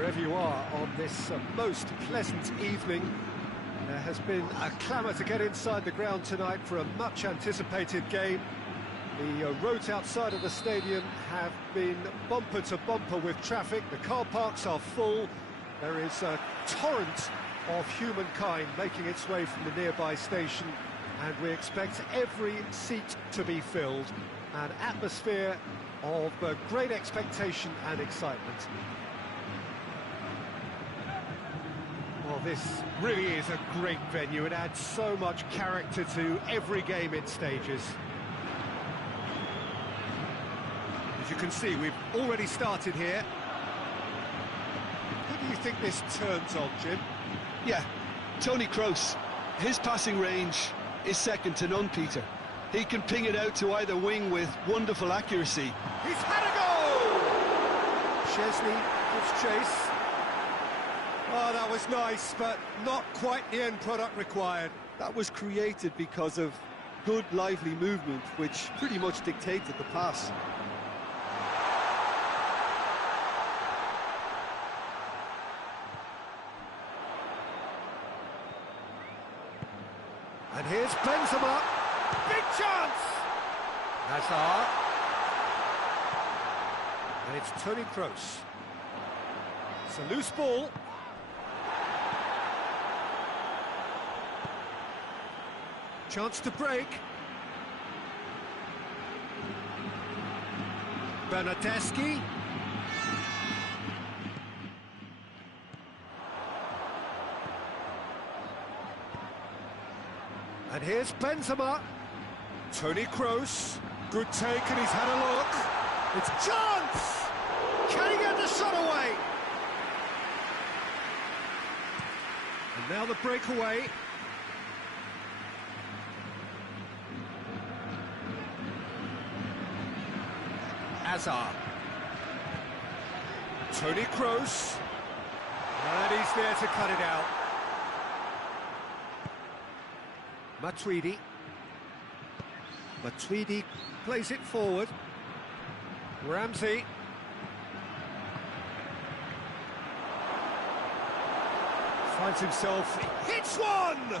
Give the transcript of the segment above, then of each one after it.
wherever you are on this most pleasant evening. There has been a clamour to get inside the ground tonight for a much-anticipated game. The roads outside of the stadium have been bumper to bumper with traffic. The car parks are full. There is a torrent of humankind making its way from the nearby station, and we expect every seat to be filled. An atmosphere of great expectation and excitement. Well, this really is a great venue. It adds so much character to every game it stages. As you can see, we've already started here. Who do you think this turns on, Jim? Yeah, Toni Kroos. His passing range is second to none, Peter. He can ping it out to either wing with wonderful accuracy. He's had a goal! Szczesny gives chase. Oh, that was nice, but not quite the end product required. That was created because of good, lively movement, which pretty much dictated the pass. And here's Benzema. Big chance! Hazard. And it's Toni Kroos. It's a loose ball. Chance to break. Bernardeschi. And here's Benzema. Toni Kroos. Good take, and he's had a look. It's chance! Can he get the shot away? And now the breakaway. Hazard. Toni Kroos. And he's there to cut it out. Matuidi. Matuidi plays it forward. Ramsey. Finds himself, hits one!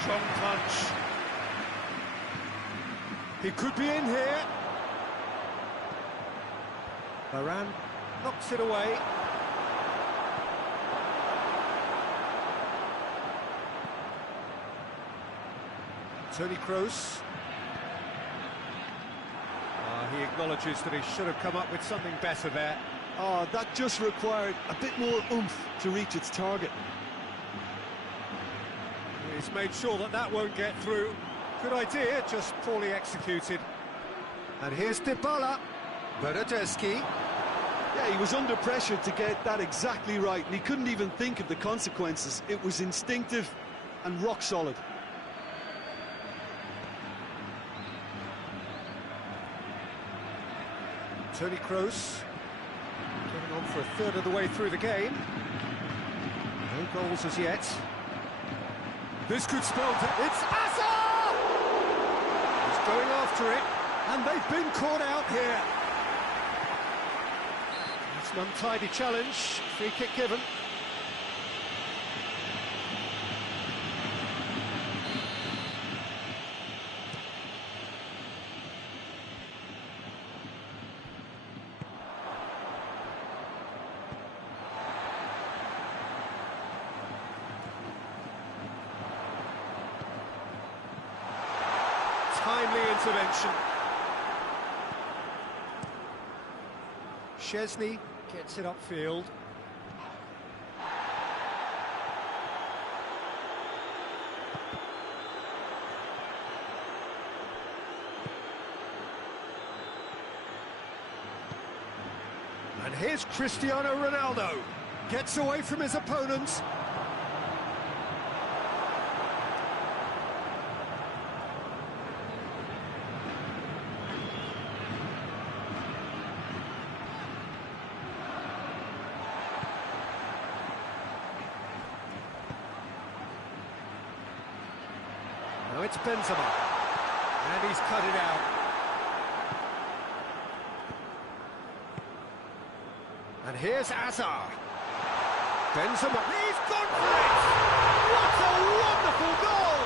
Strong punch. He could be in here. Varane knocks it away. Toni Kroos. He acknowledges that he should have come up with something better there. That just required a bit more oomph to reach its target. He's made sure that that won't get through. Good idea, just poorly executed. And here's Dybala. Bernardeschi. Yeah, he was under pressure to get that exactly right, and he couldn't even think of the consequences. It was instinctive and rock solid. Toni Kroos getting on for a third of the way through the game. No goals as yet. This could spell it's Hazard! He's going after it, and they've been caught out here. It's an untidy challenge, free kick given. Timely intervention. Szczesny gets it upfield. And here's Cristiano Ronaldo. Gets away from his opponents. it's Benzema. And he's cut it out. And here's Hazard. Benzema. He's gone for it! What a wonderful goal!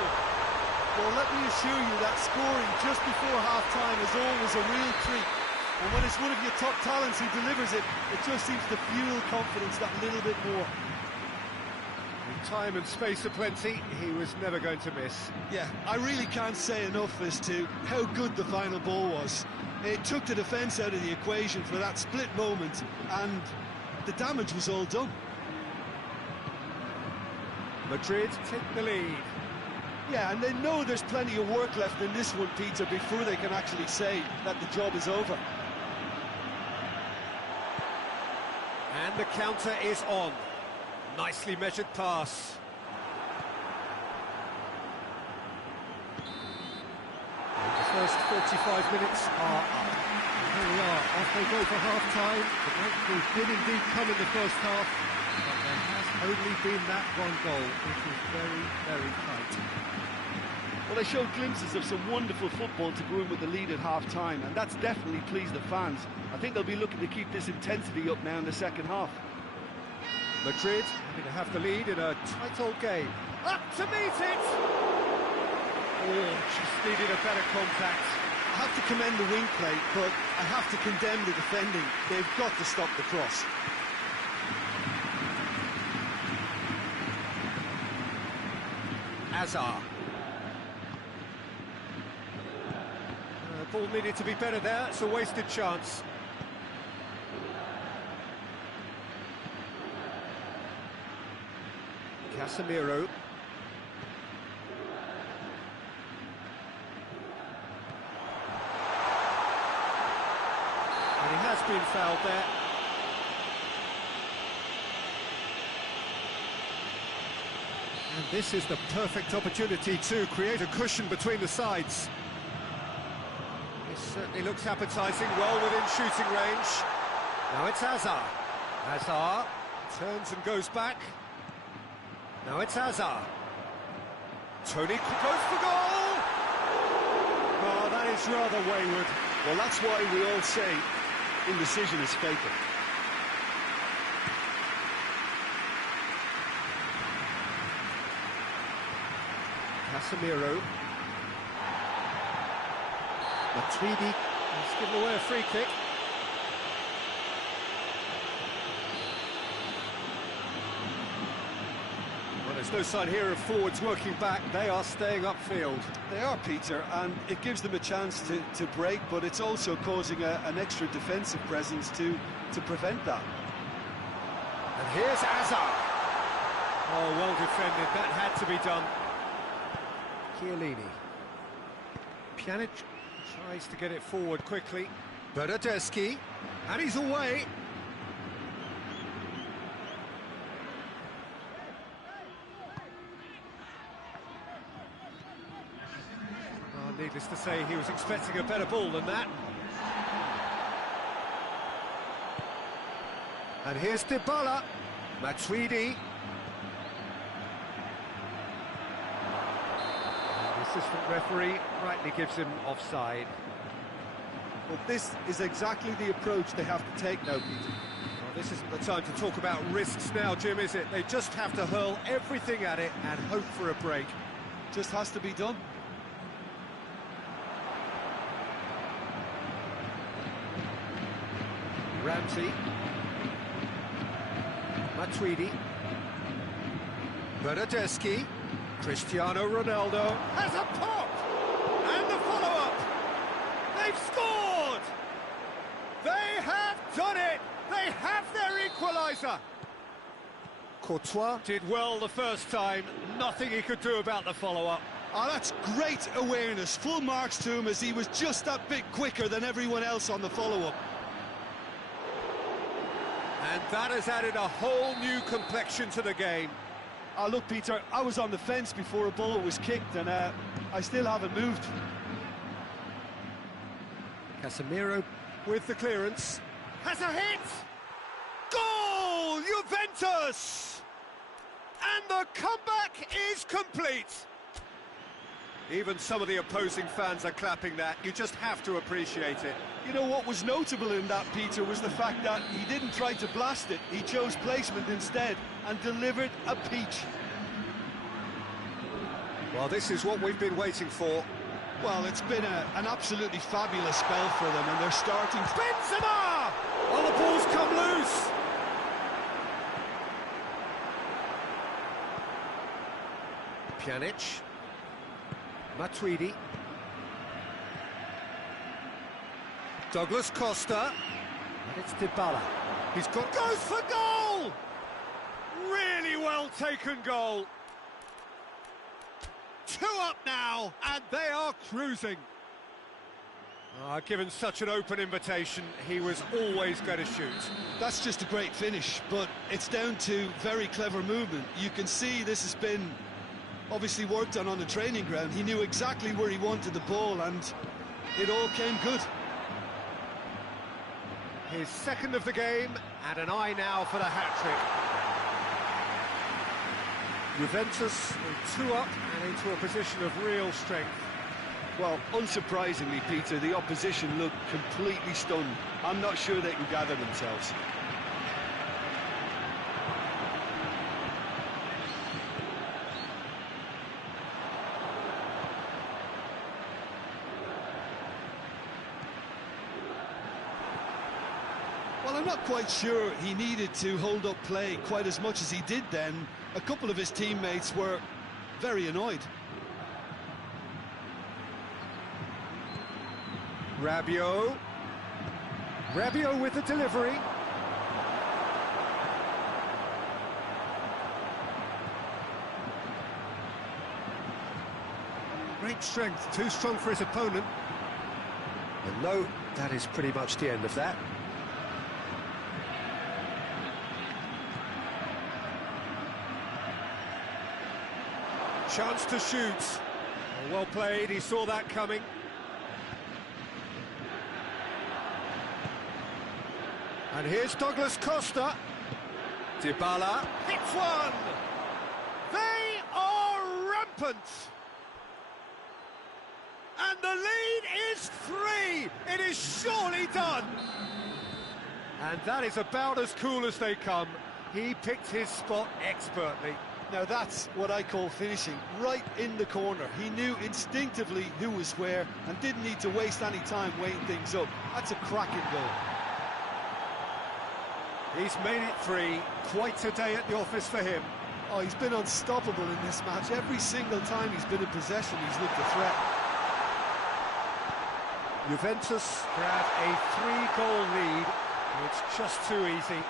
Well, let me assure you that scoring just before half-time is always a real treat. And when it's one of your top talents who delivers it, it just seems to fuel confidence that little bit more. With time and space aplenty, he was never going to miss. Yeah, I really can't say enough as to how good the final ball was. It took the defence out of the equation for that split moment, and the damage was all done. Madrid take the lead. Yeah, and they know there's plenty of work left in this one, Peter, before they can actually say that the job is over. And the counter is on. Nicely measured pass. And the first 45 minutes are up. And here we are, off they go for half-time. The breakthrough did indeed come in the first half, but there has only been that one goal. It was very, very tight. Well, they showed glimpses of some wonderful football to go in with the lead at half-time, and that's definitely pleased the fans. I think they'll be looking to keep this intensity up now in the second half. Madrid having to have the lead in a tight old game. Up to meet it! Oh, just needed a better contact. I have to commend the wing play, but I have to condemn the defending. They've got to stop the cross. Hazard. Ball needed to be better there, it's a wasted chance. Casemiro. And he has been fouled there. And this is the perfect opportunity to create a cushion between the sides. Certainly looks appetising, well within shooting range. Now it's Hazard. Hazard turns and goes back. Now it's Hazard. Tony goes for goal! Oh, that is rather wayward. Well, that's why we all say indecision is fatal. Casemiro. Matuidi has given away a free kick. Well, there's no sign here of forwards working back. They are staying upfield. They are, Peter, and it gives them a chance to break, but it's also causing an extra defensive presence to prevent that. And here's Hazard. Oh, well defended. That had to be done. Chiellini. Pjanic tries to get it forward quickly. Bernardeschi, and he's away. Oh, needless to say, he was expecting a better ball than that. And here's Dybala. Matuidi. Assistant referee rightly gives him offside. Well, this is exactly the approach they have to take now, Peter. Well, this isn't the time to talk about risks now, Jim, is it? They just have to hurl everything at it and hope for a break. Just has to be done. Ramsey. Matuidi. Bernardeschi. Cristiano Ronaldo has a pop! And the follow-up! They've scored! They have done it! They have their equaliser! Courtois did well the first time, nothing he could do about the follow-up. Oh, that's great awareness. Full marks to him as he was just that bit quicker than everyone else on the follow-up. And that has added a whole new complexion to the game. Oh, look, Peter, I was on the fence before a ball was kicked, and I still haven't moved. Casemiro with the clearance. Has a hit! Goal! Juventus! And the comeback is complete. Even some of the opposing fans are clapping that. You just have to appreciate it. You know what was notable in that, Peter, was the fact that he didn't try to blast it. He chose placement instead and delivered a peach. Well, this is what we've been waiting for. Well, it's been an absolutely fabulous spell for them, and they're starting... Benzema! Oh, the ball's come loose! Pjanic. Matuidi. Douglas Costa. And it's Dybala. He's got... Goes for goal! Really well taken goal. 2 up now, and they are cruising. Given such an open invitation, he was always going to shoot. That's just a great finish, but it's down to very clever movement. You can see this has been obviously worked on the training ground. He knew exactly where he wanted the ball, and it all came good. His second of the game, and an eye now for the hat-trick. Juventus 2 up and into a position of real strength. Well, unsurprisingly, Peter, the opposition look completely stunned. I'm not sure they can gather themselves. Well, I'm not quite sure he needed to hold up play quite as much as he did then. A couple of his teammates were very annoyed. Rabiot with the delivery. Great strength, too strong for his opponent. And no, that is pretty much the end of that. Chance to shoot. Well played, he saw that coming. And here's Douglas Costa. Dybala hits one. They are rampant. And the lead is 3. It is surely done. And that is about as cool as they come. He picked his spot expertly. Now that's what I call finishing, right in the corner. He knew instinctively who was where and didn't need to waste any time weighing things up. That's a cracking goal. He's made it 3. Quite a day at the office for him. Oh, he's been unstoppable in this match. Every single time he's been in possession, he's looked a threat. Juventus grab a 3-goal lead. It's just too easy.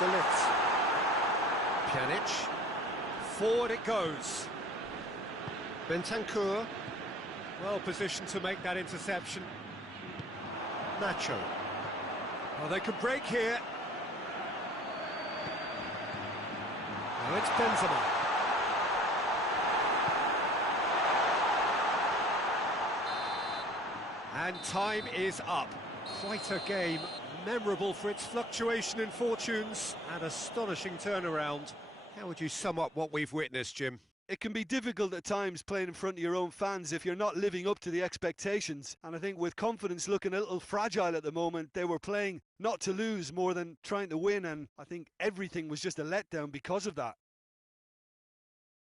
De Ligt. Pjanic. Forward it goes. Bentancur. Well positioned to make that interception. Nacho. Oh, they could break here. Now it's Benzema. And time is up. Quite a game, memorable for its fluctuation in fortunes and astonishing turnaround. How would you sum up what we've witnessed, Jim? It can be difficult at times playing in front of your own fans if you're not living up to the expectations. And I think with confidence looking a little fragile at the moment, they were playing not to lose more than trying to win. And I think everything was just a letdown because of that.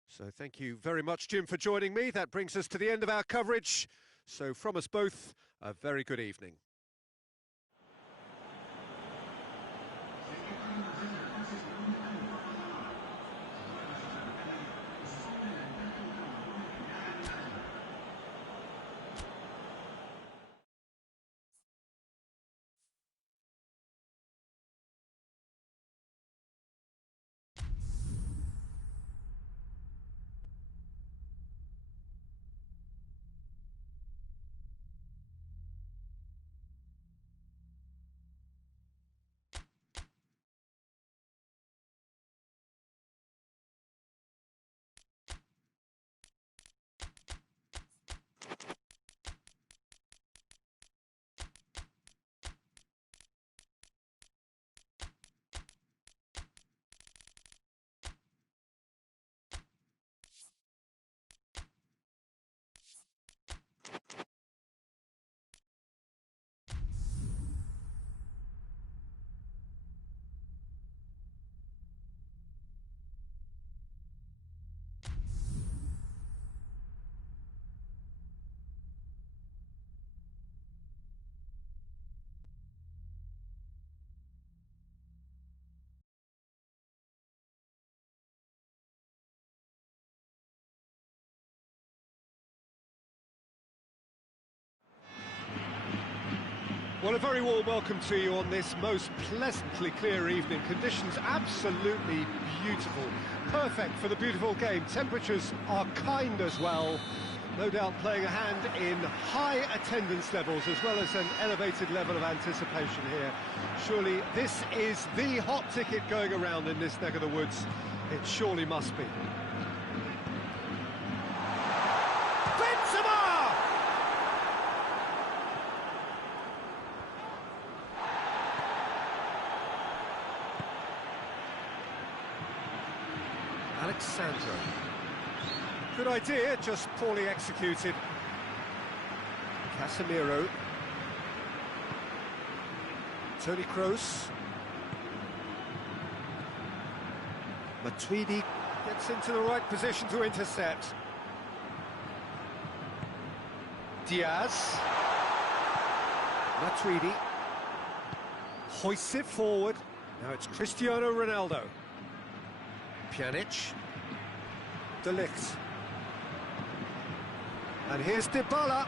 So thank you very much, Jim, for joining me. That brings us to the end of our coverage. So from us both, a very good evening. Well, a very warm welcome to you on this most pleasantly clear evening. Conditions absolutely beautiful. Perfect for the beautiful game. Temperatures are kind as well. No doubt playing a hand in high attendance levels as well as an elevated level of anticipation here. Surely this is the hot ticket going around in this neck of the woods. It surely must be. Benzema! Alexandro. Good idea, just poorly executed. Casemiro. Toni Kroos. Matuidi gets into the right position to intercept. Diaz. Matuidi. Hoists it forward. Now it's Cristiano Ronaldo. Pjanic. De Ligt. And here's Dybala.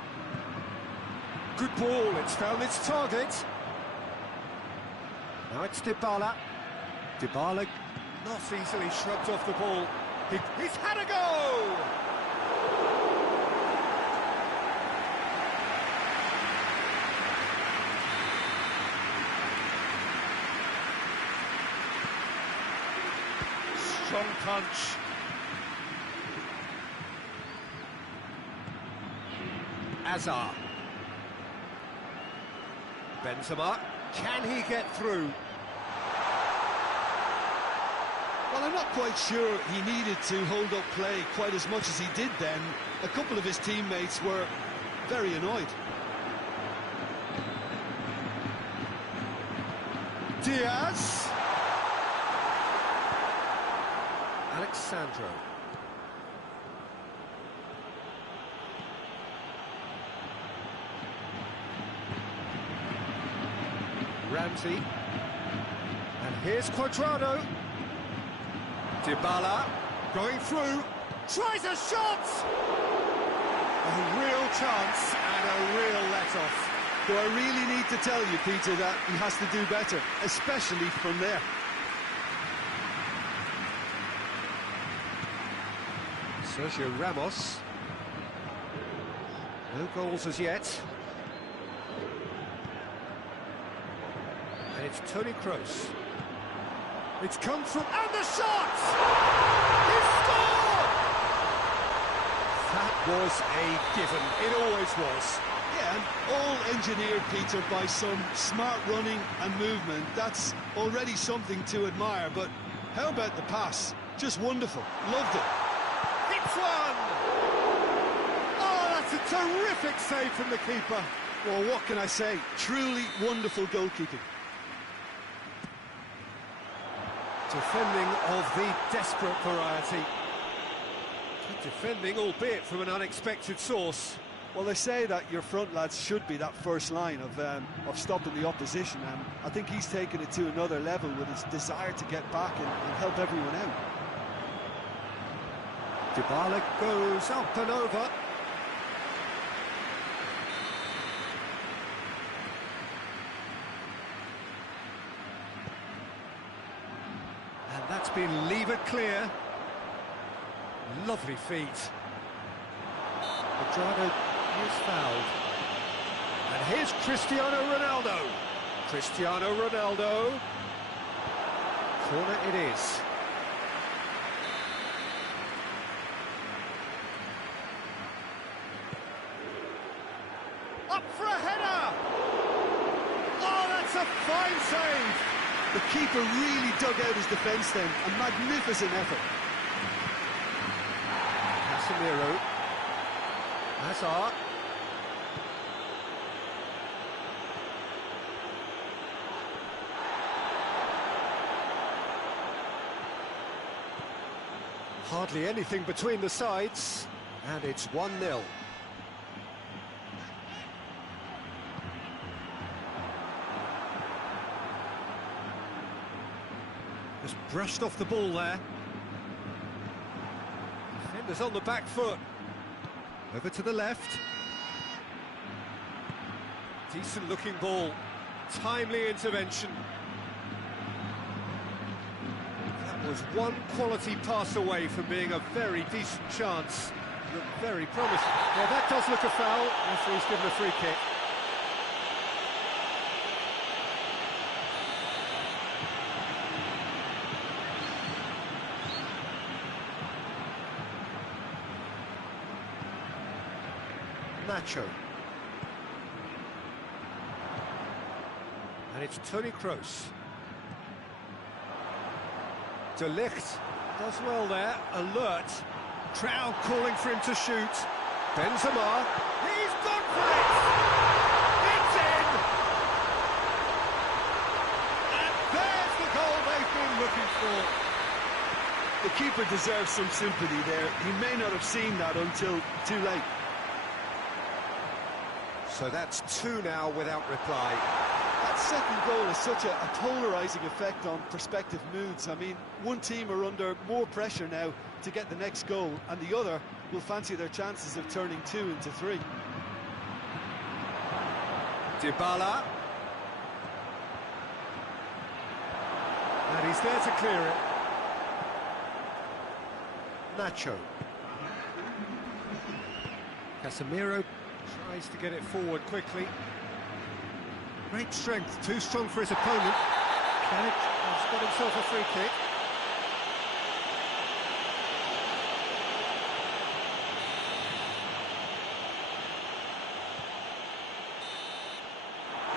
Good ball, it's found its target. Now it's Dybala. Dybala not easily shrugged off the ball. He's had a go! Strong punch. Azar. Benzema. Can he get through? Well, I'm not quite sure he needed to hold up play quite as much as he did then. A couple of his teammates were very annoyed. Diaz. Alexandro. Ramsey. And here's Cuadrado. Dybala going through. Tries a shot! A real chance and a real let-off. Do I really need to tell you, Peter, that he has to do better, especially from there? Sergio Ramos. No goals as yet. And it's Toni Kroos. It's come from... And the shot! He scored! That was a given. It always was. Yeah, and all engineered, Peter, by some smart running and movement. That's already something to admire, but how about the pass? Just wonderful. Loved it. Hits one! Oh, that's a terrific save from the keeper. Well, what can I say? Truly wonderful goalkeeping. Defending of the desperate variety. Good defending, albeit from an unexpected source. Well, they say that your front lads should be that first line of stopping the opposition, and I think he's taken it to another level with his desire to get back and help everyone out. Dybala goes up and over. And that's been levered clear. Lovely feet. Cuadrado is fouled. And here's Cristiano Ronaldo. Cristiano Ronaldo. Corner it is. Up for a header! Oh, that's a fine save! The keeper really dug out his defence then. A magnificent effort. Casemiro. Hazard. Hardly anything between the sides, and it's 1-0. Just brushed off the ball there. Defenders on the back foot. Over to the left. Decent looking ball. Timely intervention. That was one quality pass away from being a very decent chance. Looked very promising. Yeah, that does look a foul. Referee's given a free kick. Nacho. And it's Toni Kroos. De Ligt does well there, alert. Crowd calling for him to shoot. Benzema, he's gone for it! It's in! And there's the goal they've been looking for. The keeper deserves some sympathy there. He may not have seen that until too late. So that's two now without reply. That second goal has such a polarising effect on prospective moods. I mean, one team are under more pressure now to get the next goal, and the other will fancy their chances of turning 2 into 3. Dybala. And he's there to clear it. Nacho. Casemiro tries to get it forward quickly. Great strength, too strong for his opponent. Pjanic has got himself a free kick.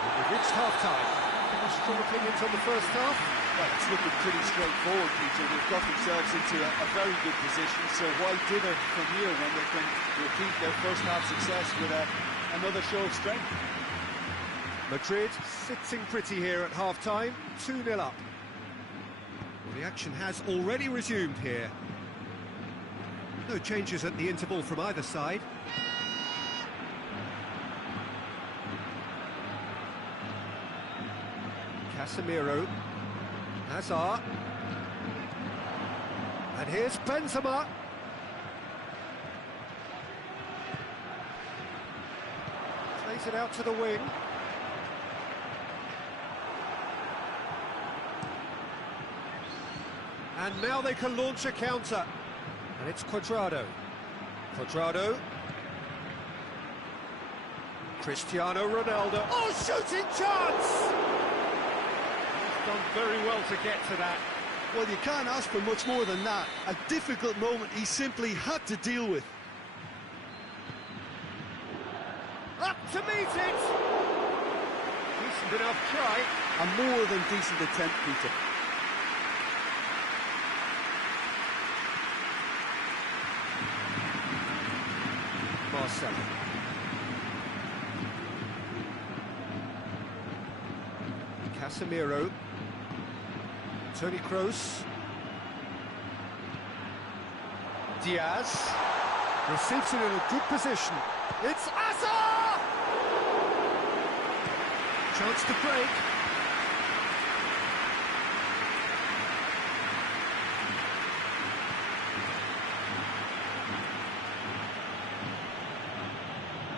We've reached half-time. Any strong opinions on the first half? Well, it's looking pretty straightforward, Peter. They've got themselves into a very good position, so why dither from here when they can repeat their first half success with another show of strength? Madrid sitting pretty here at half-time, 2-0 up. Well, the action has already resumed here. No changes at the interval from either side. Casemiro. Hazard. And here's Benzema. Plays it out to the wing. And now they can launch a counter. And it's Cuadrado. Cuadrado. Cristiano Ronaldo. Oh, shooting chance! He's done very well to get to that. Well, you can't ask for much more than that. A difficult moment he simply had to deal with. Up to meet it! Decent enough try. A more than decent attempt, Peter. Marcelo. Casemiro. Toni Kroos. Diaz. Receives it in a good position. It's Hazard! Chance to break.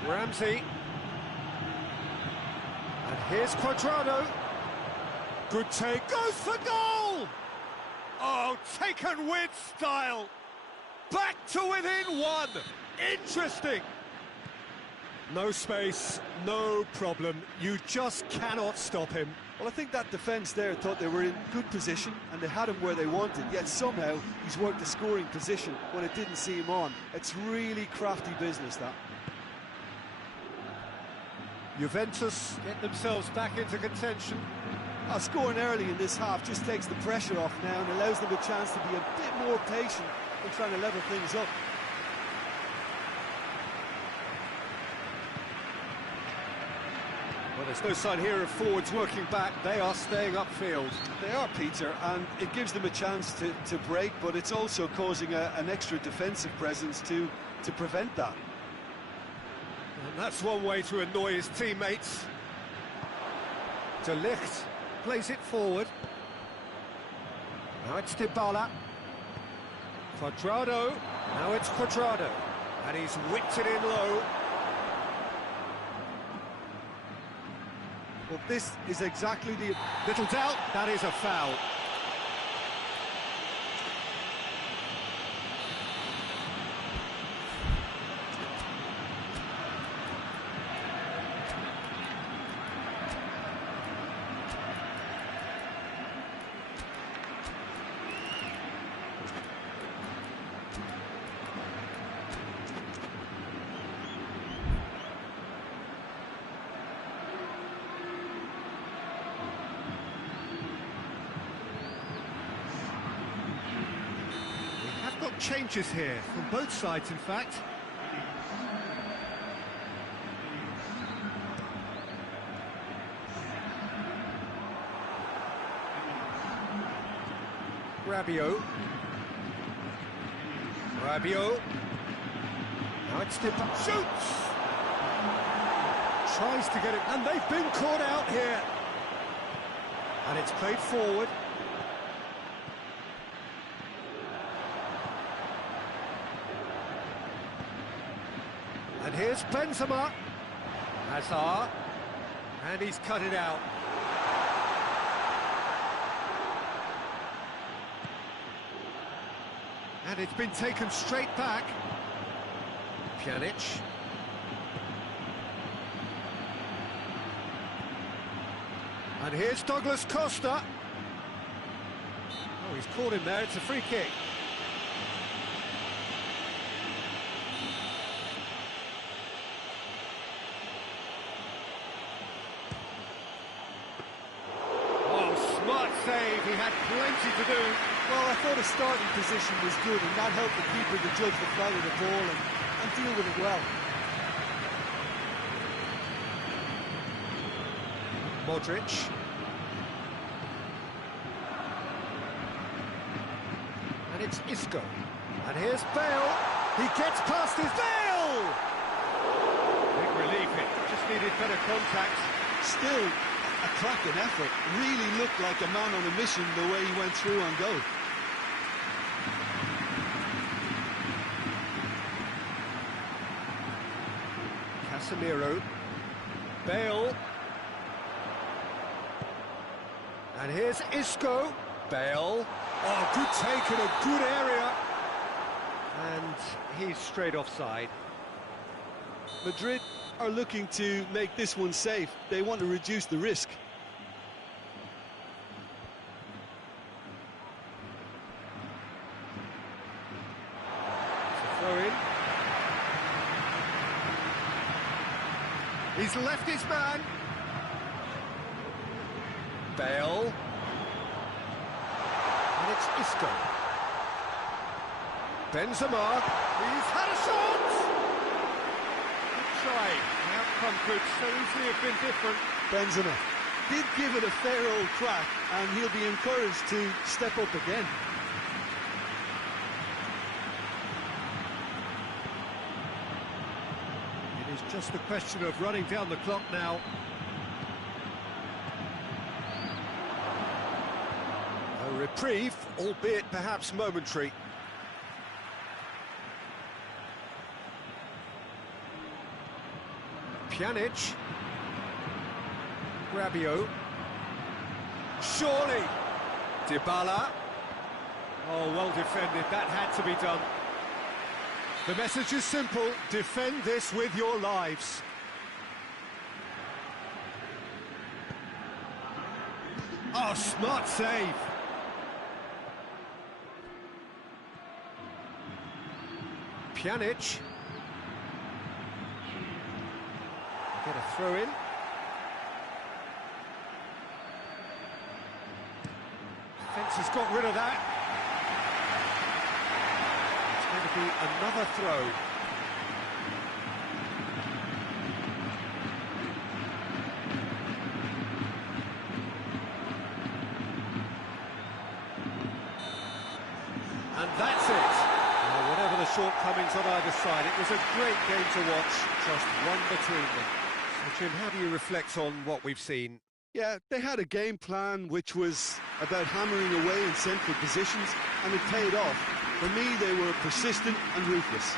Ramsey. And here's Cuadrado. Good take. Goes for goal! Oh, taken with style. Back to within one. Interesting. No space, no problem. You just cannot stop him. Well, I think that defence there thought they were in good position and they had him where they wanted, yet somehow he's worked the scoring position when it didn't see him on. It's really crafty business, that. Juventus get themselves back into contention. Scoring early in this half just takes the pressure off now and allows them a chance to be a bit more patient in trying to level things up. Well, there's no sign here of forwards working back. They are staying upfield. They are, Peter, and it gives them a chance to break, but it's also causing an extra defensive presence to prevent that. And that's one way to annoy his teammates. De Ligt plays it forward. Now it's Dybala. Cuadrado. Now it's Cuadrado. And he's whipped it in low. Well, this is exactly the... Little doubt, that is a foul. Got changes here from both sides, in fact. Rabiot. Now it's Dybala. Shoots! Tries to get it, and they've been caught out here. And it's played forward. And here's Benzema, Hazard, and he's cut it out. And it's been taken straight back. Pjanic. And here's Douglas Costa. Oh, he's caught him there, it's a free kick. Smart save, he had plenty to do. Well, I thought his starting position was good, and that helped the keeper to judge the flight of the ball and deal with it well. Modric. And it's Isco. And here's Bale. He gets past his Bale! Big relief, it just needed better contact. Still, a cracking effort. Really looked like a man on a mission the way he went through on goal. Casemiro. Bale. And here's Isco. Bale. Oh, good take in a good area. And he's straight offside. Madrid are looking to make this one safe. They want to reduce the risk. Throw in. He's left his man. Bale. And it's Isco. Benzema. He's had a shot! Try. The outcome could so easily have been different. Benzema did give it a fair old crack, and he'll be encouraged to step up again. It is just a question of running down the clock now. A reprieve, albeit perhaps momentary. Pjanic. Rabiot. Surely. Dybala. Oh, well defended. That had to be done. The message is simple. Defend this with your lives. Oh, smart save. Pjanic. Get a throw in. Defence has got rid of that. It's going to be another throw. And that's it. Well, whatever the shortcomings on either side, it was a great game to watch, just one between them. So, Jim, how do you reflect on what we've seen? Yeah, they had a game plan which was about hammering away in central positions, and it paid off. For me, they were persistent and ruthless.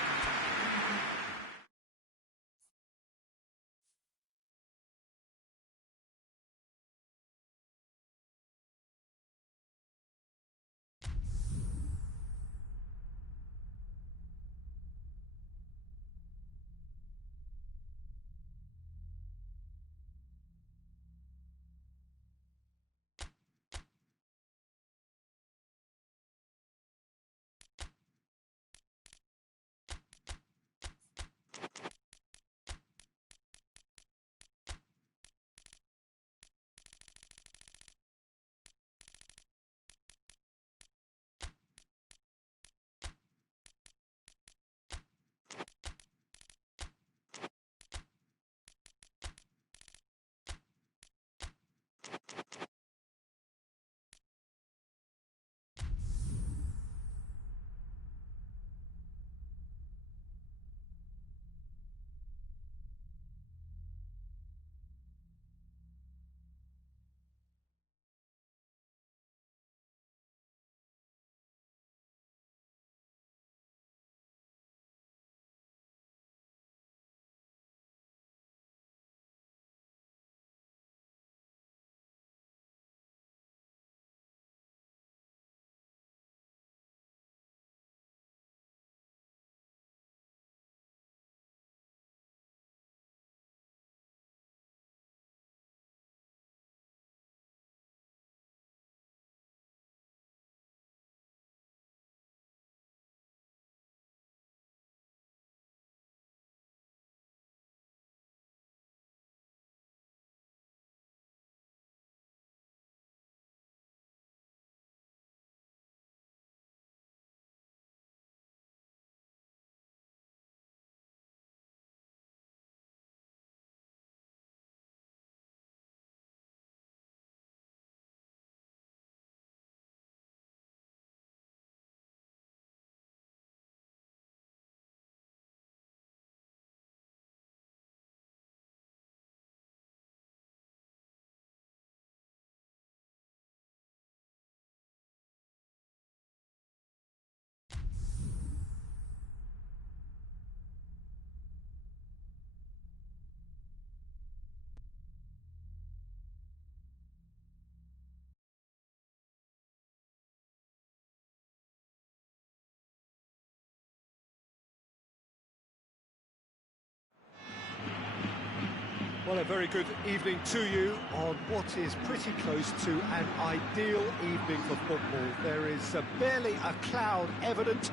Well, a very good evening to you on what is pretty close to an ideal evening for football. There is barely a cloud evident.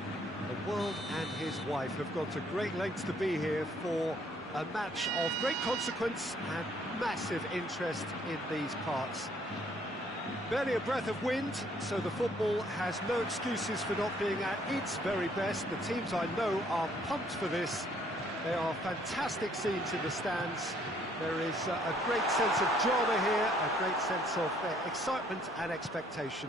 The world and his wife have gone to great lengths to be here for a match of great consequence and massive interest in these parts. Barely a breath of wind, so the football has no excuses for not being at its very best. The teams I know are pumped for this. There are fantastic scenes in the stands. There is a great sense of drama here, a great sense of excitement and expectation.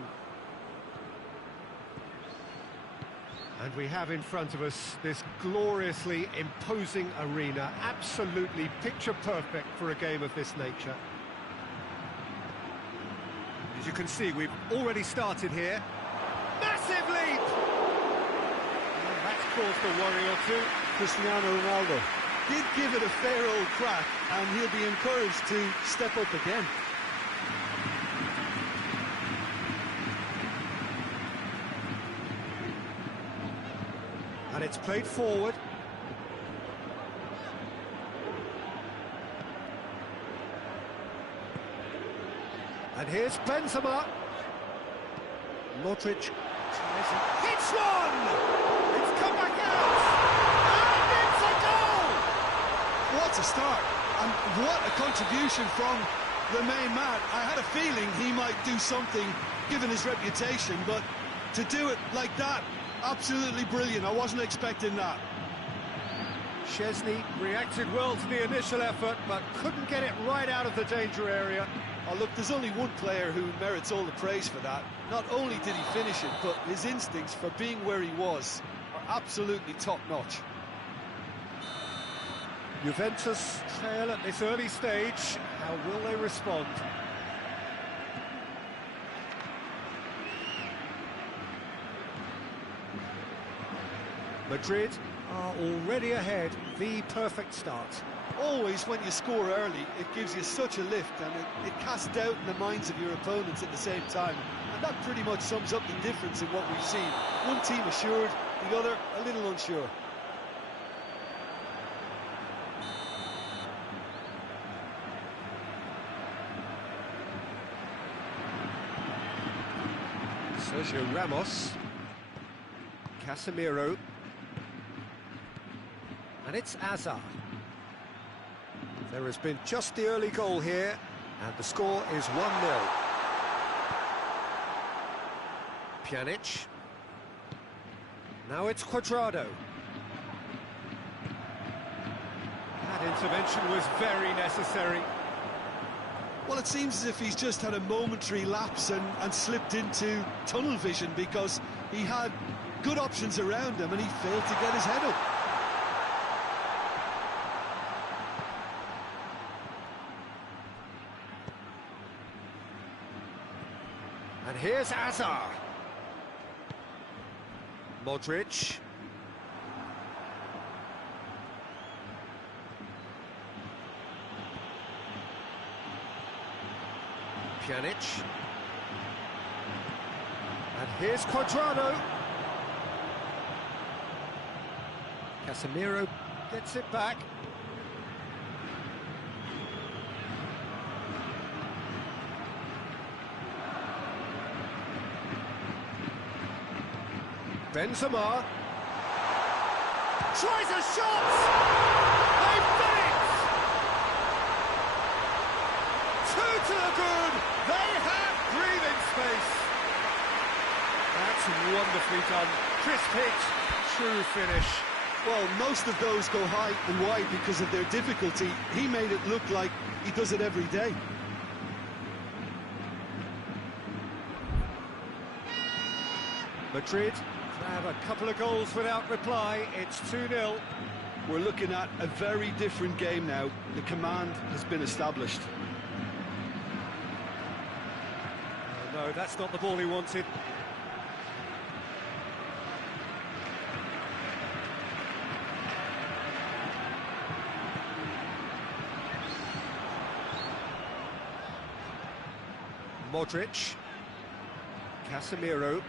And we have in front of us this gloriously imposing arena, absolutely picture perfect for a game of this nature. As you can see, we've already started here. Massive leap! And that's caused a worry or two. Cristiano Ronaldo did give it a fair old crack, and he'll be encouraged to step up again. And it's played forward. And here's Benzema. Modric hits one! It's come back out! And it's a goal! What a start, and what a contribution from the main man. I had a feeling he might do something, given his reputation, but to do it like that, absolutely brilliant. I wasn't expecting that. Szczesny reacted well to the initial effort, but couldn't get it right out of the danger area. Oh, look, there's only one player who merits all the praise for that. Not only did he finish it, but his instincts for being where he was are absolutely top-notch. Juventus trail at this early stage. How will they respond? Madrid are already ahead. The perfect start. Always, when you score early, it gives you such a lift, and it casts doubt in the minds of your opponents at the same time. And that pretty much sums up the difference in what we've seen. One team assured, the other a little unsure. Sergio Ramos. Casemiro. And it's Hazard. There has been just the early goal here, and the score is 1-0. Pjanic. Now it's Cuadrado. That intervention was very necessary. Well, it seems as if he's just had a momentary lapse and slipped into tunnel vision, because he had good options around him and he failed to get his head up. And here's Hazard. Modric. Pjanic. And here's Cuadrado. Casemiro gets it back. Benzema tries a shot! They've done it! 2 to the good! They have breathing space! That's wonderfully done. Crisp hit, true finish. Well, most of those go high and wide because of their difficulty. He made it look like he does it every day. Madrid have a couple of goals without reply. It's 2-0. We're looking at a very different game now. The command has been established. Oh, no, that's not the ball he wanted. Modric. Casemiro.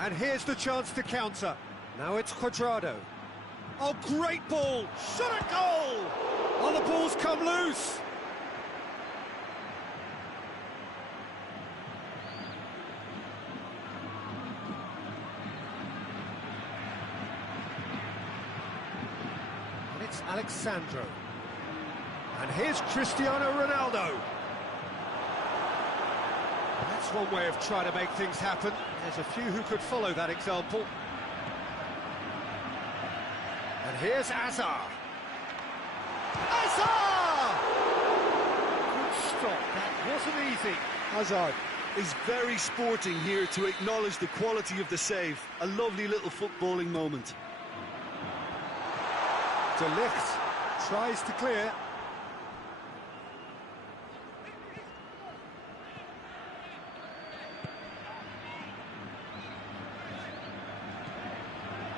And here's the chance to counter. Now it's Cuadrado. Oh, great ball! Shot a goal! Oh, the ball's come loose! And it's Alexandro. And here's Cristiano Ronaldo. That's one way of trying to make things happen. There's a few who could follow that example. And here's Hazard. Hazard! Good stop, that wasn't easy. Hazard is very sporting here to acknowledge the quality of the save. A lovely little footballing moment. De Ligt tries to clear.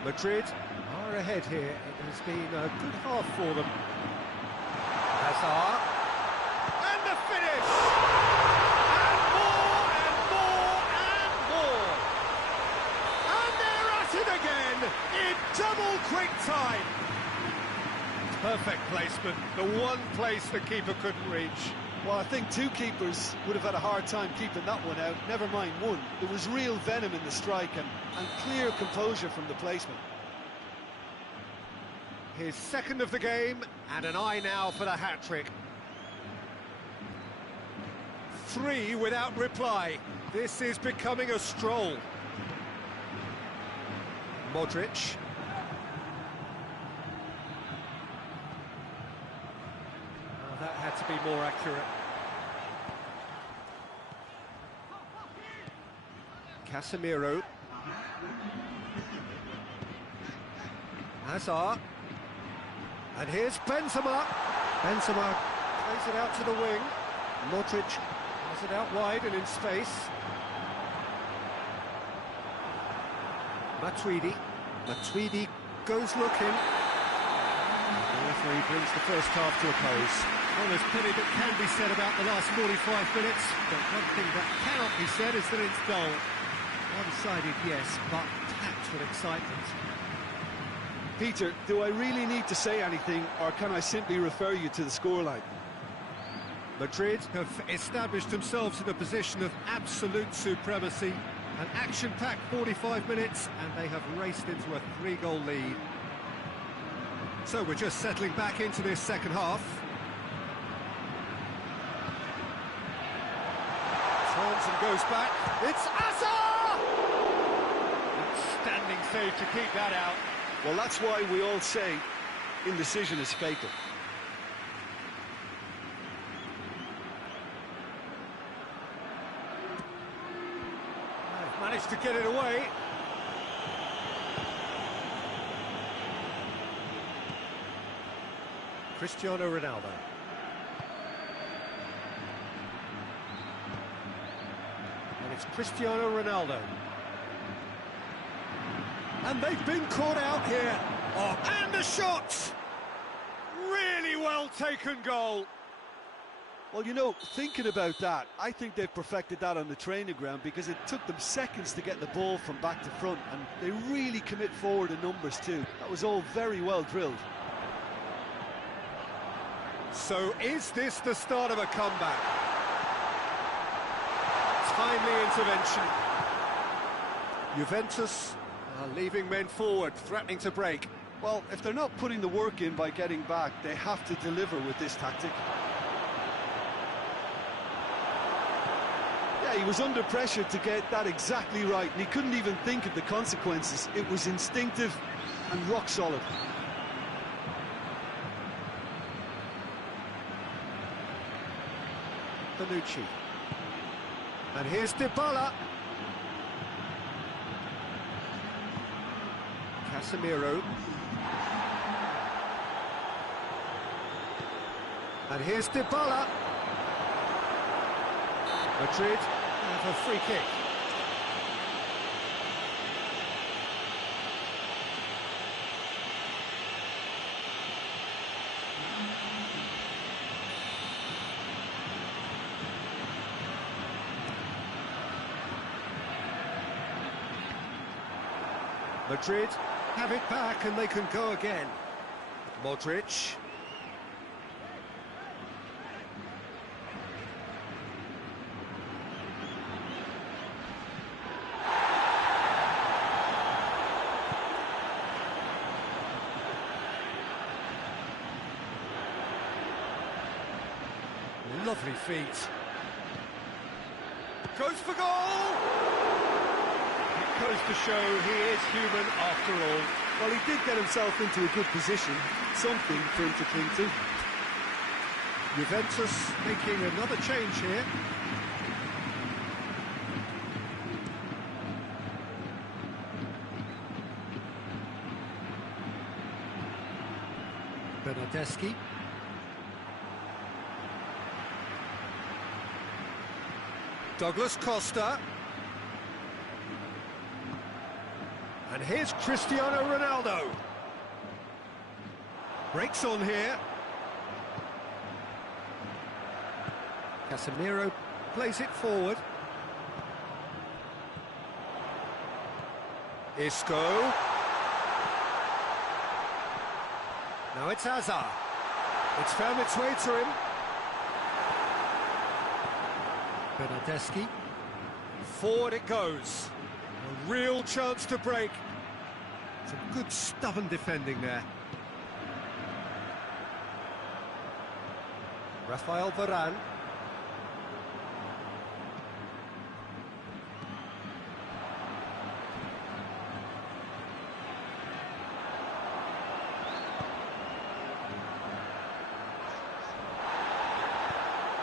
Madrid are ahead here. It has been a good half for them. Hazard. And the finish! And more, and more, and more! And they're at it again in double quick time. Perfect placement, the one place the keeper couldn't reach. Well, I think two keepers would have had a hard time keeping that one out, never mind one. There was real venom in the strike and clear composure from the placement. His second of the game, and an eye now for the hat-trick. 3 without reply. This is becoming a stroll. Modric. Oh, that had to be more accurate. Casemiro. Hazard. And here's Benzema. Benzema plays it out to the wing. Modric has it out wide and in space. Matuidi goes looking. The referee brings the first half to a close. Well, there's plenty that can be said about the last 45 minutes, but one thing that cannot be said is that it's dull. One-sided, yes, but packed with excitement. Peter, do I really need to say anything, or can I simply refer you to the scoreline? Madrid have established themselves in a position of absolute supremacy. An action-packed 45 minutes, and they have raced into a 3-goal lead. So we're just settling back into this second half. Turns and goes back. It's Hazard! Outstanding save to keep that out. Well, that's why we all say indecision is fatal. They've managed to get it away. Cristiano Ronaldo. And it's Cristiano Ronaldo. And they've been caught out here. Oh, and the shot! Really well taken goal. Well, you know, thinking about that, I think they've perfected that on the training ground because it took them seconds to get the ball from back to front, and they really commit forward in numbers too. That was all very well drilled. So is this the start of a comeback? Timely intervention. Juventus are leaving men forward, threatening to break. Well, if they're not putting the work in by getting back, they have to deliver with this tactic. Yeah, he was under pressure to get that exactly right, and he couldn't even think of the consequences. It was instinctive and rock solid. Bonucci. And here's Dybala. Casemiro. And here's Dybala. Madrid have a free kick. Madrid have it back and they can go again. Modric. Lovely feet. Goes for goal! It goes to show he is human after all. Well, he did get himself into a good position, something for him to cling to. Juventus making another change here. Bernardeschi. Douglas Costa. And here's Cristiano Ronaldo. Breaks on here. Casemiro plays it forward. Isco. Now it's Hazard. It's found its way to him. Bernardeschi. Forward it goes. A real chance to break. Some good stubborn defending there. Rafael Varane.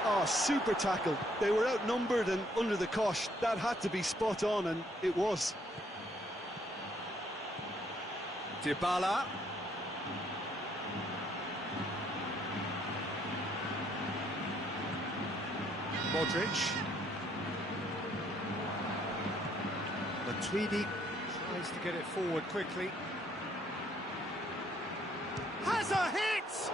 Oh, super tackle. They were outnumbered and under the cosh. That had to be spot on, and it was. Dybala. Modric. Matuidi tries to get it forward quickly. Has a hit!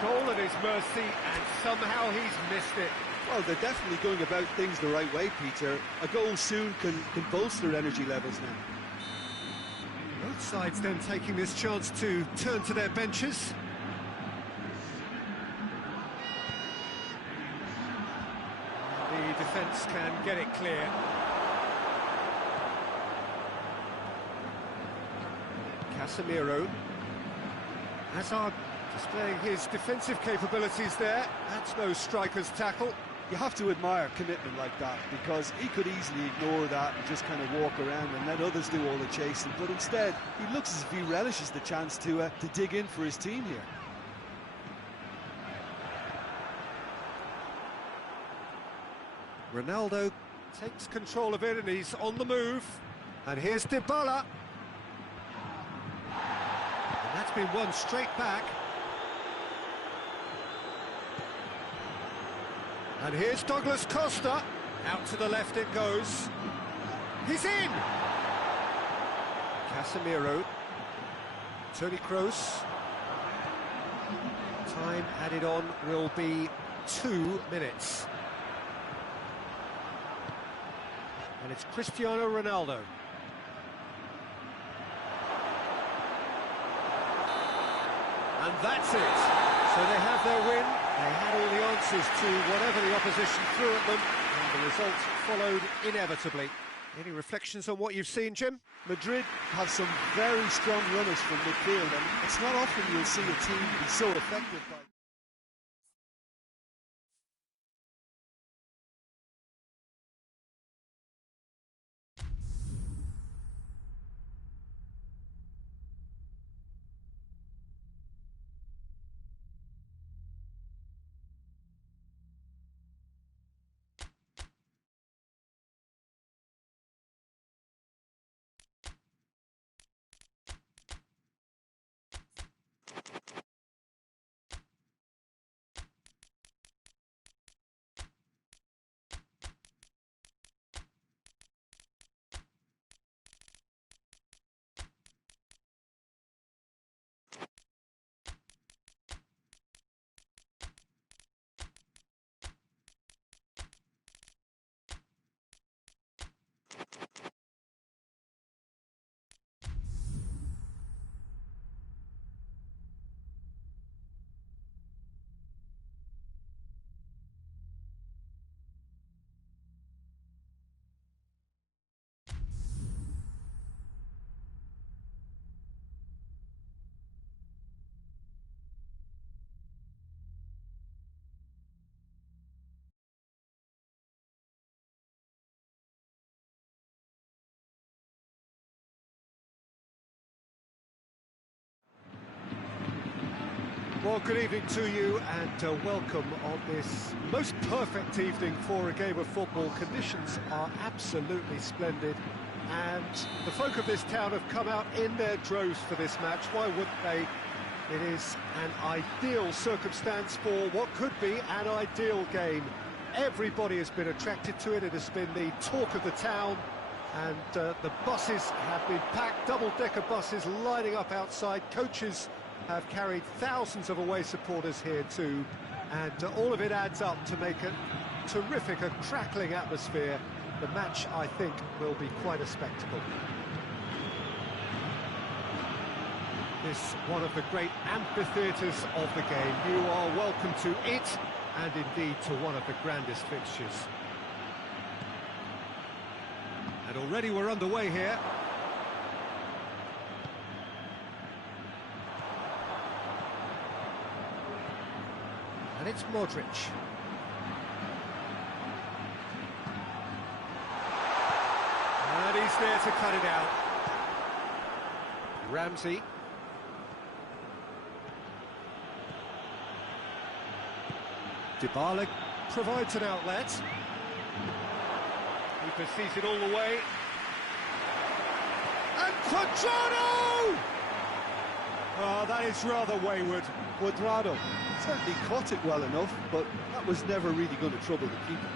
Goal at his mercy, and somehow he's missed it. Well, they're definitely going about things the right way, Peter. A goal soon can bolster energy levels now. Both sides then taking this chance to turn to their benches. The defence can get it clear. Casemiro. Hazard displaying his defensive capabilities there. That's no striker's tackle. You have to admire commitment like that, because he could easily ignore that and just kind of walk around and let others do all the chasing, but instead he looks as if he relishes the chance to dig in for his team here. Ronaldo takes control of it and he's on the move. And here's Dybala. And that's been won straight back. And here's Douglas Costa. Out to the left it goes. He's in! Casemiro. Toni Kroos. Time added on will be 2 minutes. And it's Cristiano Ronaldo. And that's it. So they have their win. They had all the answers to whatever the opposition threw at them, and the result followed inevitably. Any reflections on what you've seen, Jim? Madrid have some very strong runners from midfield, and it's not often you'll see a team be so effective by Well, good evening to you and welcome on this most perfect evening for a game of football. Conditions are absolutely splendid and the folk of this town have come out in their droves for this match. Why wouldn't they? It is an ideal circumstance for what could be an ideal game. Everybody has been attracted to it. It has been the talk of the town. And the buses have been packed, double-decker buses lining up outside. Coaches have carried thousands of away supporters here too, and all of it adds up to make a terrific, a crackling atmosphere. The match, I think, will be quite a spectacle. This one of the great amphitheatres of the game. You are welcome to it, and indeed to one of the grandest fixtures. And already we're underway here. And it's Modric. And he's there to cut it out. Ramsey. Dybala provides an outlet. He sees it all the way. And Cuadrado! Oh, that is rather wayward. Cuadrado certainly caught it well enough, but that was never really going to trouble the keeper.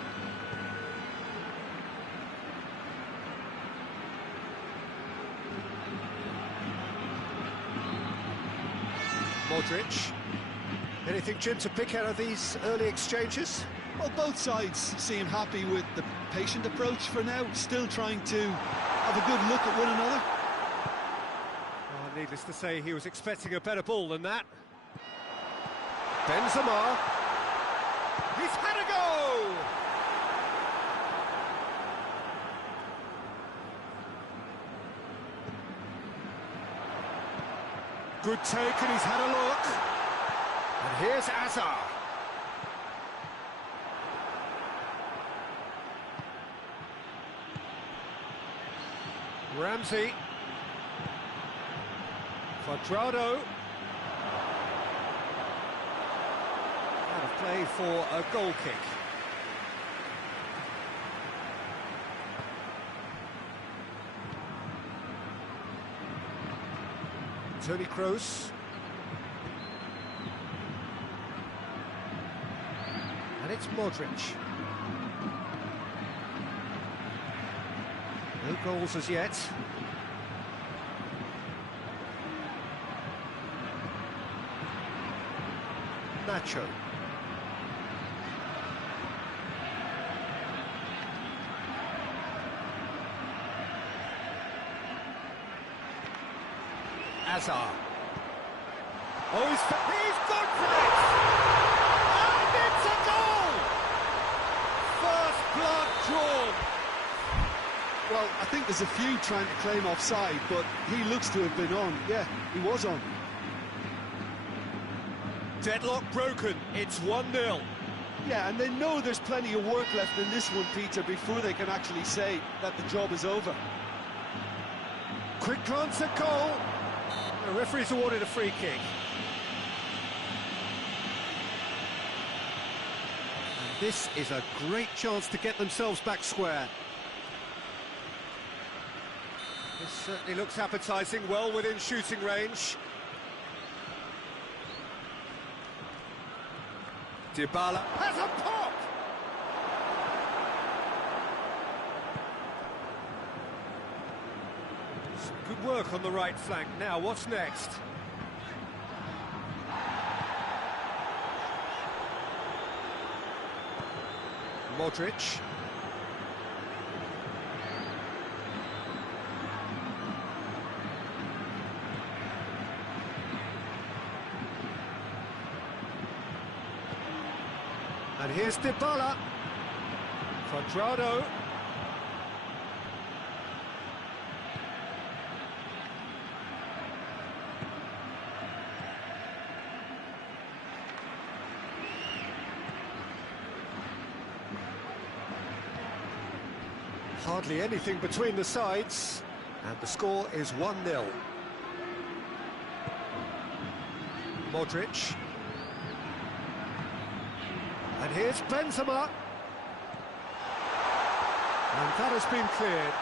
Modric. Anything, Jim, to pick out of these early exchanges? Well, both sides seem happy with the patient approach for now, still trying to have a good look at one another. Oh, needless to say, he was expecting a better ball than that. Benzema. He's had a go! Good take, and he's had a look. And here's Hazard. Ramsey. Cuadrado. Out of play for a goal kick. Toni Kroos. And it's Modric. No goals as yet. Nacho. Hazard. Oh, he's gone for it! And it's a goal! First blood drawn. Well, I think there's a few trying to claim offside, but he looks to have been on. Yeah, he was on. Deadlock broken. It's 1-0. Yeah, and they know there's plenty of work left in this one, Peter, before they can actually say that the job is over. Quick glance at goal. The referee's awarded a free kick. And this is a great chance to get themselves back square. This certainly looks appetising, well within shooting range. Dybala has a pop! Some good work on the right flank. Now, what's next? Modric. And here's Dybala. Cuadrado. Hardly anything between the sides, and the score is 1-0. Modric. And here's Benzema. And that has been cleared.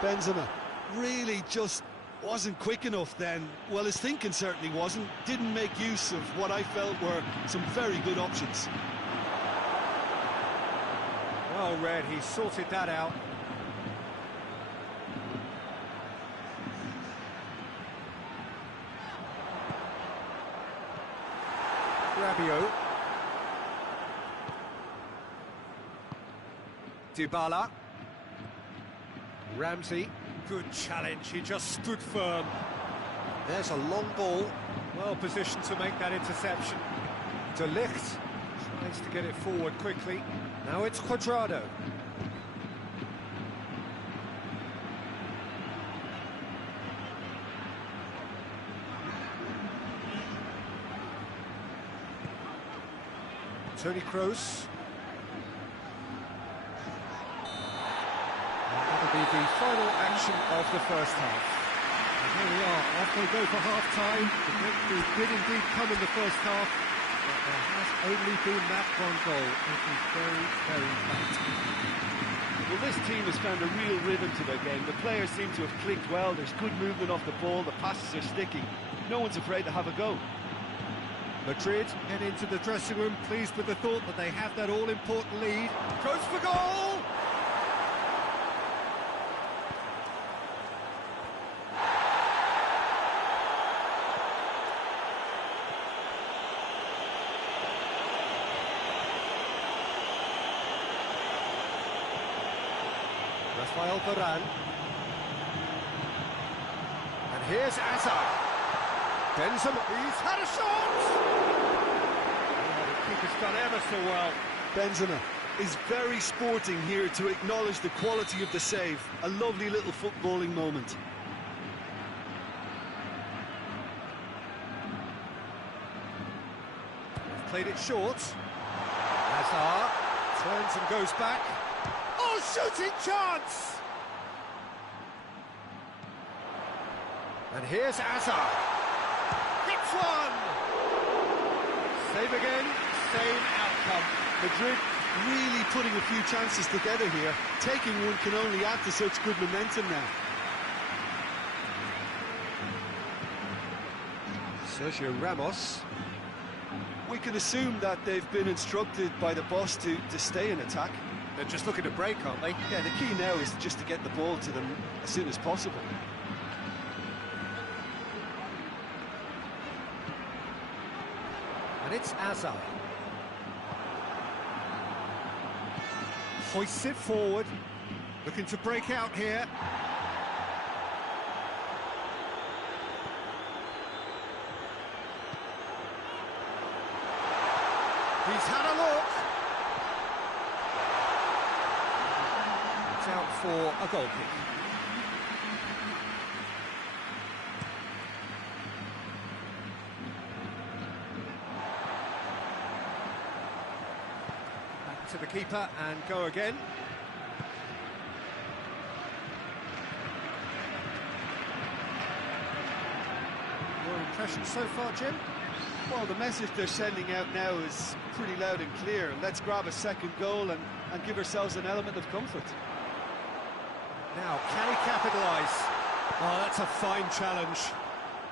Benzema really just wasn't quick enough then. Well, his thinking certainly wasn't. Didn't make use of what I felt were some very good options. Well read, he sorted that out. Rabiot. Dybala. Ramsey. Good challenge, he just stood firm. There's a long ball. Well positioned to make that interception. De Ligt tries to get it forward quickly. Now it's Cuadrado. Toni Kroos. That'll be the final action of the first half. And here we are, off they go for half-time. The breakthrough did indeed come in the first half, but there has only been that one goal. It is very, very flat. Well, this team has found a real rhythm to their game. The players seem to have clicked well. There's good movement off the ball. The passes are sticking. No one's afraid to have a go. Madrid head into the dressing room, pleased with the thought that they have that all-important lead. Goes for goal! Rafael Varane. And here's Hazard. Benzema, he's had a shot! Oh, the keeper's done ever so well. Benzema is very sporting here to acknowledge the quality of the save. A lovely little footballing moment. They've played it short. Hazard turns and goes back. Oh, shooting chance! And here's Hazard. Hits one! Save again, same outcome. Madrid really putting a few chances together here. Taking one can only add to such good momentum now. Sergio Ramos. We can assume that they've been instructed by the boss to stay in attack. They're just looking to break, aren't they? Yeah, the key now is just to get the ball to them as soon as possible. And it's Hazard. Hoists it forward. Looking to break out here. He's had a look. It's out for a goal kick. Back to the keeper and go again. Your impression so far, Jim? Well, the message they're sending out now is pretty loud and clear. Let's grab a second goal and give ourselves an element of comfort. Now, can he capitalise? Oh, that's a fine challenge.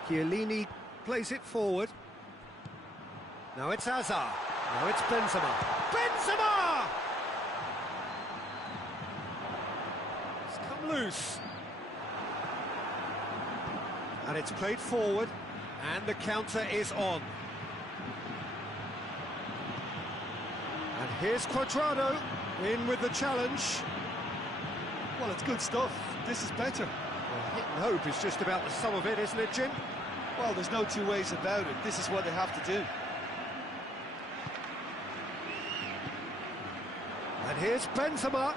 Chiellini plays it forward. Now it's Hazard. Now it's Benzema. Benzema! It's come loose. And it's played forward. And the counter is on. And here's Cuadrado in with the challenge. Well, it's good stuff. This is better. Well, hit and hope is just about the sum of it, isn't it, Jim? Well, there's no two ways about it. This is what they have to do. And here's Benzema.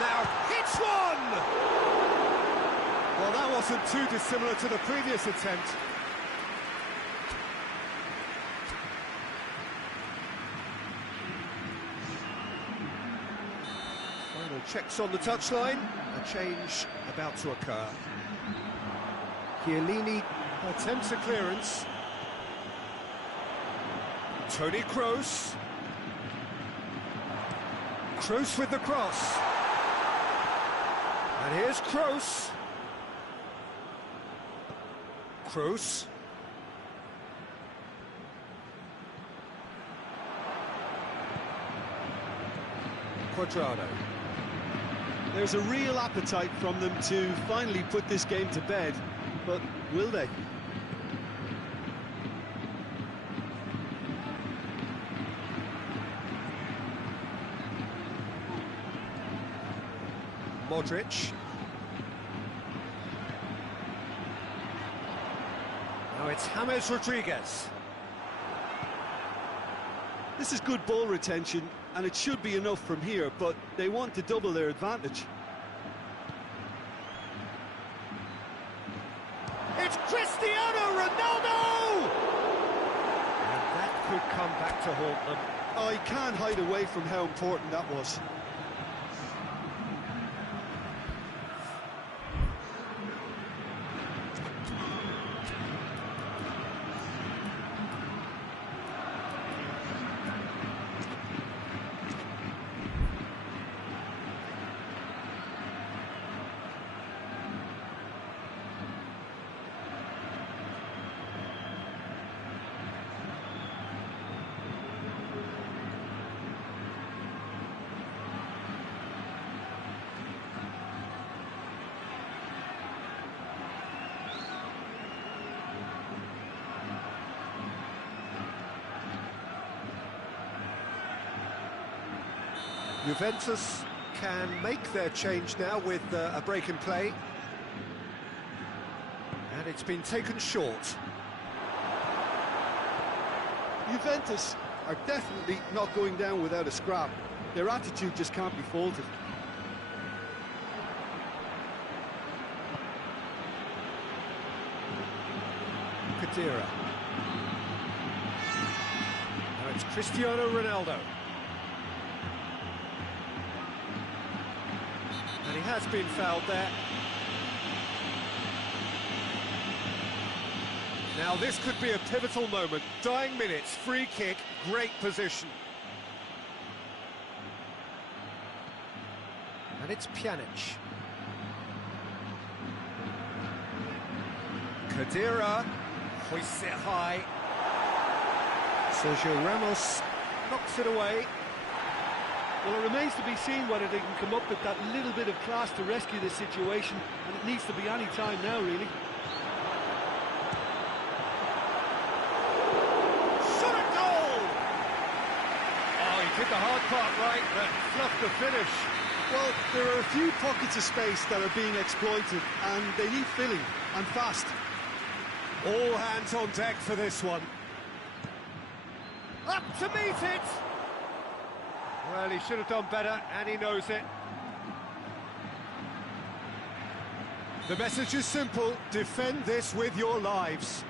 Now hits one! Well, that wasn't too dissimilar to the previous attempt. Final checks on the touchline. A change about to occur. Chiellini attempts a clearance. Toni Kroos. Kroos with the cross. And here's Kroos. Kroos. Cuadrado. There's a real appetite from them to finally put this game to bed, but will they? Modric. Now it's James Rodriguez. This is good ball retention, and it should be enough from here, but they want to double their advantage. It's Cristiano Ronaldo! And that could come back to haunt them. I can't hide away from how important that was. Juventus can make their change now with a break in play. And it's been taken short. Juventus are definitely not going down without a scrap. Their attitude just can't be faulted. Khedira. Now it's Cristiano Ronaldo. And he has been fouled there. Now this could be a pivotal moment. Dying minutes, free kick, great position. And it's Pjanic. Khedira hoists it high. Sergio Ramos knocks it away. Well, it remains to be seen whether they can come up with that little bit of class to rescue this situation, and it needs to be any time now, really. Shot a goal! Oh, he did the hard part right, but fluffed the finish. Well, there are a few pockets of space that are being exploited, and they need filling, and fast. All hands on deck for this one. Up to meet it! Well, he should have done better, and he knows it. The message is simple: defend this with your lives.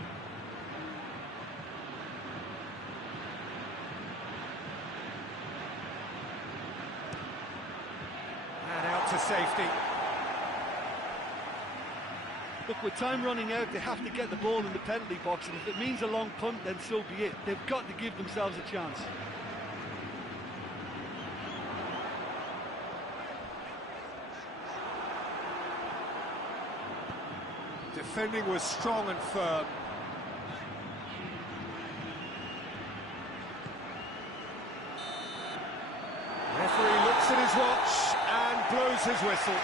And out to safety. Look, with time running out, they have to get the ball in the penalty box, and if it means a long punt, then so be it. They've got to give themselves a chance. Defending was strong and firm. Referee looks at his watch and blows his whistle.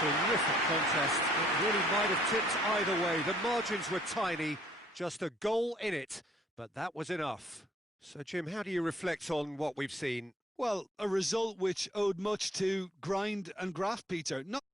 Terrific contest. It really might have tipped either way. The margins were tiny, just a goal in it, but that was enough. So, Jim, how do you reflect on what we've seen? Well, a result which owed much to grind and graft, Peter. Not